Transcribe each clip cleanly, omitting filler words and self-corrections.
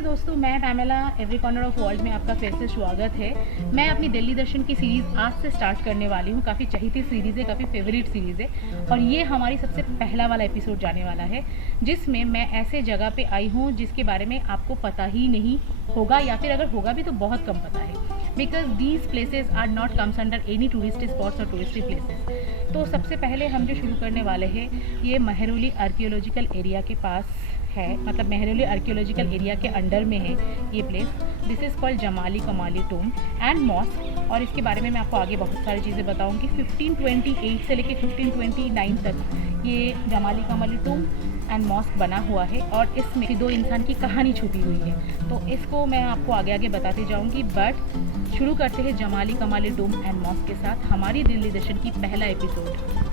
नमस्ते दोस्तों, मैं Pamela every corner of world में आपका फिर से स्वागत है। मैं अपनी दिल्ली दर्शन की सीरीज़ आज से स्टार्ट करने वाली हूँ। काफ़ी चहीती सीरीज़ है, काफ़ी फेवरेट सीरीज़ है और ये हमारी सबसे पहला वाला एपिसोड जाने वाला है जिसमें मैं ऐसे जगह पे आई हूँ जिसके बारे में आपको पता ही नहीं होगा या फिर अगर होगा भी तो बहुत कम पता है, because these places are not comes under any tourist spots और टूरिस्टी प्लेसेस। तो सबसे पहले हम जो शुरू करने वाले हैं ये मेहरौली आर्कियोलॉजिकल एरिया के पास है, मतलब मेहरौली आर्कियोलॉजिकल एरिया के अंडर में है ये place. This is called Jamali कमाली टूम एंड मॉस्क और इसके बारे में मैं आपको आगे बहुत सारी चीज़ें बताऊंगी। 1528 से लेकर 1529 तक ये जमाली कमाली टूम एंड मॉस्क बना हुआ है और इसमें दो इंसान की कहानी छुपी हुई है, तो इसको मैं आपको आगे आगे बताती जाऊंगी। बट शुरू करते हैं जमाली कमाली टूम एंड मॉस्क के साथ हमारी दिल्ली दर्शन की पहला एपिसोड।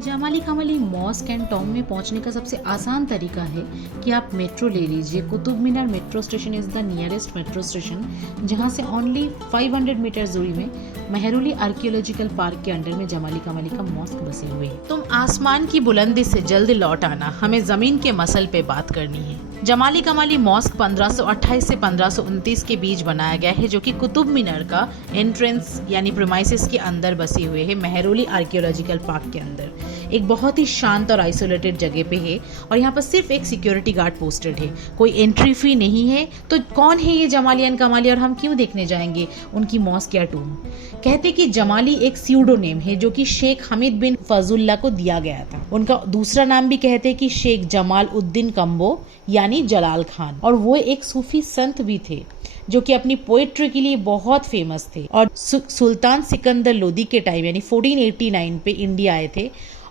जमाली कमाली मॉस्क एंड टॉम में पहुंचने का सबसे आसान तरीका है कि आप मेट्रो ले लीजिए। Qutub Minar metro station is the nearest metro station, जहां से ओनली 500 मीटर दूरी में मेहरौली आर्कियोलॉजिकल पार्क के अंडर में जमाली कमाली का मॉस्क बसे हुए है। तुम आसमान की बुलंदी से जल्द लौट आना, हमें जमीन के मसल पे बात करनी है। जमाली कमाली मॉस्क 1528 से 1529 के बीच बनाया गया है, जो कि कुतुब मीनार का एंट्रेंस यानी प्रीमाइसेस के अंदर बसे हुए है, मेहरौली आर्कियोलॉजिकल पार्क के अंदर। एक बहुत ही शांत और आइसोलेटेड जगह पे है और यहाँ पर सिर्फ एक सिक्योरिटी गार्ड पोस्टेड है, कोई एंट्री फी नहीं है। तो कौन है ये जमाली एंड कमाली और हम क्यों देखने जाएंगे उनकी मॉस्क या टूम? कहते कि जमाली एक स्यूडोनेम है जो कि शेख हमीद बिन फजुल्ला को दिया गया था। उनका दूसरा नाम भी कहते हैं कि शेख जमाल उद्दीन कम्बो यानी जलाल खान, और वो एक सूफी संत भी थे जो कि अपनी पोएट्री के लिए बहुत फेमस थे और सुल्तान सिकंदर लोदी के टाइम यानी 1489 पे इंडिया आए थे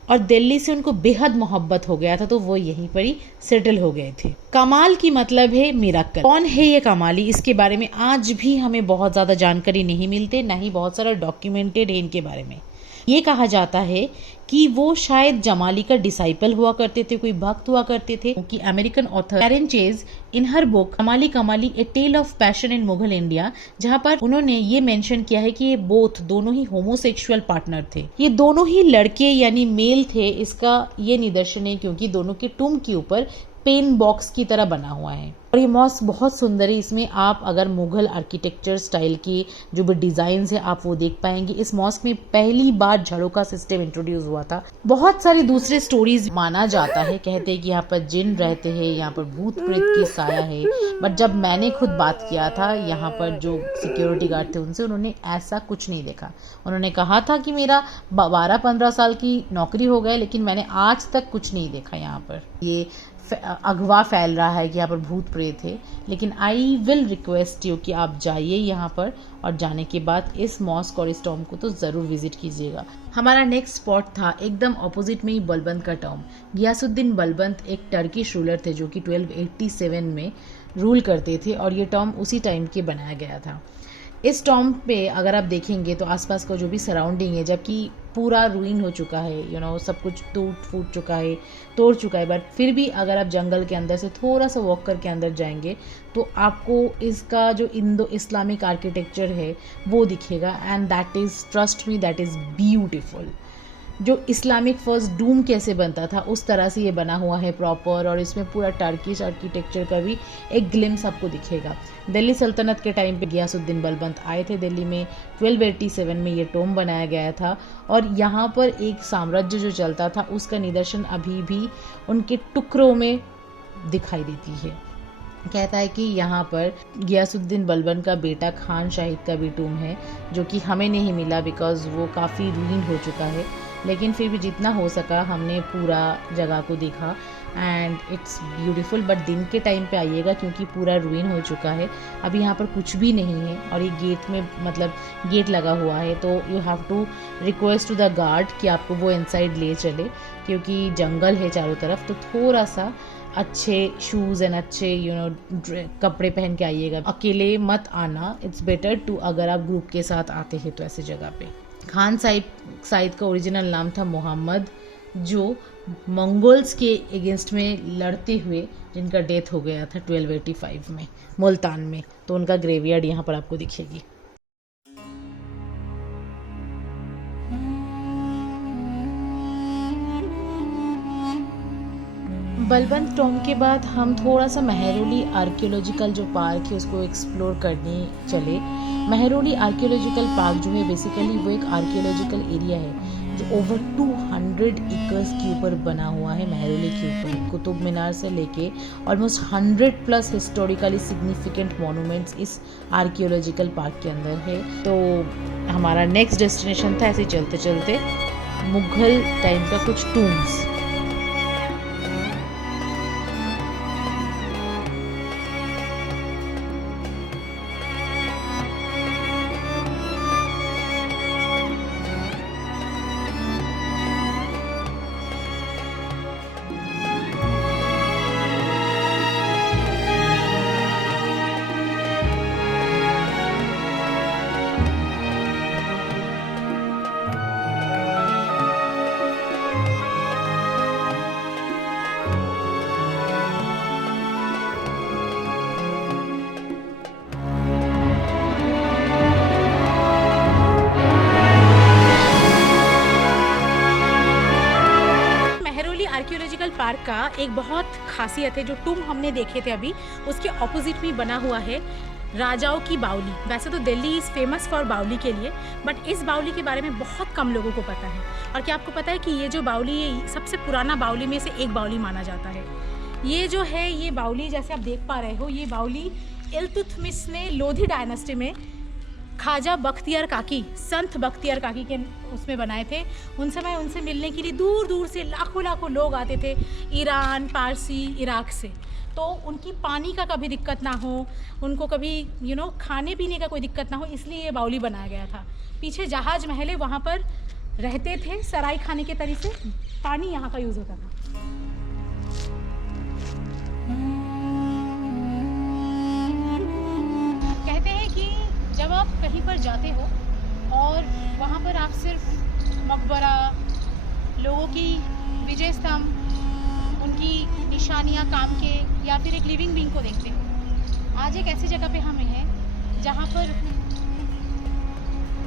और दिल्ली से उनको बेहद मोहब्बत हो गया था, तो वो यहीं पर ही सेटल हो गए थे। कमाल की मतलब है मिराकल। कौन है ये कमाली? इसके बारे में आज भी हमें बहुत ज्यादा जानकारी नहीं मिलते, ना ही बहुत सारा डॉक्यूमेंटेड है इनके बारे में। ये कहा जाता है कि वो शायद जमाली का डिसाइपल हुआ करते थे, कोई भक्त हुआ करते थे, कि American author Karen Chase in her book Jamali Kamali a tale of passion in Mughal India, जहां पर उन्होंने ये मेंशन किया है कि ये दोनों ही होमोसेक्सुअल पार्टनर थे, ये दोनों ही लड़के यानी मेल थे। इसका ये निदर्शन है क्योंकि दोनों के टूम के ऊपर पेन बॉक्स की तरह बना हुआ है और ये मॉस्क बहुत सुंदर है। इसमें आप अगर मुगल आर्किटेक्चर स्टाइल की जो भी डिजाइन है आप वो देख पाएंगे। इस मॉस्क में पहली बार झड़ों का सिस्टम इंट्रोड्यूस हुआ था। बहुत सारी दूसरे स्टोरीज माना जाता है, कहते हैं कि यहाँ पर जिन रहते हैं, यहाँ पर भूत प्रेत की साया है। बट जब मैंने खुद बात किया था यहाँ पर जो सिक्योरिटी गार्ड थे उनसे, उन्होंने ऐसा कुछ नहीं देखा। उन्होंने कहा था कि मेरा 12-15 साल की नौकरी हो गए लेकिन मैंने आज तक कुछ नहीं देखा यहाँ पर। ये अगवा फैल रहा है कि यहाँ पर भूत प्रेत है, लेकिन आई विल रिक्वेस्ट यू कि आप जाइए यहाँ पर और जाने के बाद इस मॉस्क और इस टॉम को तो ज़रूर विजिट कीजिएगा। हमारा नेक्स्ट स्पॉट था एकदम ऑपोजिट में ही बलबंत का टॉम। गियासुद्दीन बलबंत एक टर्किश रूलर थे जो कि 1287 में रूल करते थे और ये टॉम उसी टाइम के बनाया गया था। इस टॉम पे अगर आप देखेंगे तो आसपास का जो भी सराउंडिंग है, जबकि पूरा रूइन हो चुका है, सब कुछ टूट फूट चुका है, तोड़ चुका है, बट फिर भी अगर आप जंगल के अंदर से थोड़ा सा वॉक करके अंदर जाएंगे तो आपको इसका जो इंडो इस्लामिक आर्किटेक्चर है वो दिखेगा and that is, trust me, that is beautiful. जो इस्लामिक फर्स्ट डूम कैसे बनता था उस तरह से ये बना हुआ है प्रॉपर, और इसमें पूरा टर्किश आर्किटेक्चर का भी एक ग्लिम्स आपको दिखेगा। दिल्ली सल्तनत के टाइम पे गियासुद्दीन बलबंत आए थे दिल्ली में, 1287 में ये टोम बनाया गया था और यहाँ पर एक साम्राज्य जो चलता था उसका निदर्शन अभी भी उनके टुकड़ों में दिखाई देती है। कहता है कि यहाँ पर गियासुद्दीन बलबन का बेटा खान शाहिद का भी टूम है जो कि हमें नहीं मिला बिकॉज वो काफ़ी रूइन हो चुका है, लेकिन फिर भी जितना हो सका हमने पूरा जगह को देखा एंड इट्स ब्यूटीफुल। बट दिन के टाइम पे आइएगा क्योंकि पूरा रूइन हो चुका है, अभी यहाँ पर कुछ भी नहीं है और ये गेट में मतलब गेट लगा हुआ है, तो you have to request to the guard कि आपको वो इनसाइड ले चले क्योंकि जंगल है चारों तरफ। तो थोड़ा सा अच्छे शूज़ एंड अच्छे कपड़े पहन के आइएगा, अकेले मत आना। इट्स बेटर टू अगर आप ग्रुप के साथ आते हैं तो ऐसे जगह पे। खान साहिद का ओरिजिनल नाम था मोहम्मद, जो मंगोल्स के अगेंस्ट में लड़ते हुए जिनका डेथ हो गया था 1285 में मुल्तान में, तो उनका ग्रेवयार्ड यहाँ पर आपको दिखेगी। बलबंत टॉम के बाद हम थोड़ा सा मेहरौली आर्कियोलॉजिकल जो पार्क है उसको एक्सप्लोर करने चले। मेहरौली आर्कियोलॉजिकल पार्क जो है बेसिकली वो एक आर्कियोलॉजिकल एरिया है जो ओवर 200 एकर्स के ऊपर बना हुआ है। मेहरौली के ऊपर कुतुब मीनार से लेके ऑलमोस्ट 100+ हिस्टोरिकली सिग्निफिकेंट मॉन्यूमेंट्स इस आर्कियोलॉजिकल पार्क के अंदर है। तो हमारा नेक्स्ट डेस्टिनेशन था ऐसे चलते चलते मुगल टाइम का कुछ टूम्स। आर्कियोलॉजिकल पार्क का एक बहुत खासियत है, जो टूम हमने देखे थे अभी उसके ऑपोजिट में बना हुआ है राजाओं की बावली। वैसे तो दिल्ली इज़ फेमस फॉर बावली के लिए, बट इस बावली के बारे में बहुत कम लोगों को पता है। और क्या आपको पता है कि ये जो बावली है सबसे पुराना बावली में से एक बावली माना जाता है। ये जो है ये बावली जैसे आप देख पा रहे हो, ये बावली इल्तुतमिश ने लोधी डायनेस्टी में ख्वाजा बख्तियार काकी, संत बख्तियार काकी के उसमें बनाए थे। उन समय उनसे मिलने के लिए दूर दूर से लाखों लाखों लोग आते थे, ईरान, पारसी, इराक से। तो उनकी पानी का कभी दिक्कत ना हो, उनको कभी खाने पीने का कोई दिक्कत ना हो, इसलिए ये बावली बनाया गया था। पीछे जहाज महल है, वहाँ पर रहते थे सराय खाने के तरीके से, पानी यहाँ का यूज़ होता था। कहते हैं कि जब आप कहीं पर जाते हो और वहाँ पर आप सिर्फ मकबरा, लोगों की विजय स्तंभ, उनकी निशानियाँ काम के या फिर एक लिविंग बीइंग को देखते हो। आज एक ऐसी जगह पे हम हैं जहाँ पर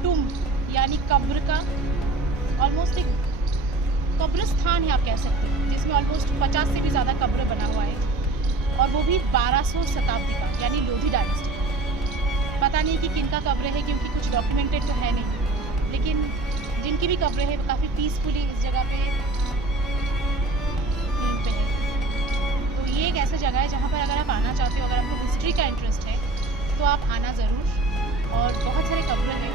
टूम यानी कब्र का ऑलमोस्ट एक कब्रिस्तान है आप कह सकते हैं, जिसमें ऑलमोस्ट 50 से भी ज़्यादा कब्र बना हुआ है, और वो भी 1200 शताब्दी का यानी लोधी डायनेस्टी। पता नहीं कि किनका कब्र है, क्योंकि कुछ डॉक्यूमेंटेड तो है नहीं, लेकिन जिनकी भी कब्र है वो काफ़ी पीसफुली इस जगह पे है। तो ये एक ऐसा जगह है जहाँ पर अगर आप आना चाहते हो, अगर आपको हिस्ट्री का इंटरेस्ट है तो आप आना ज़रूर। और बहुत सारे कब्र हैं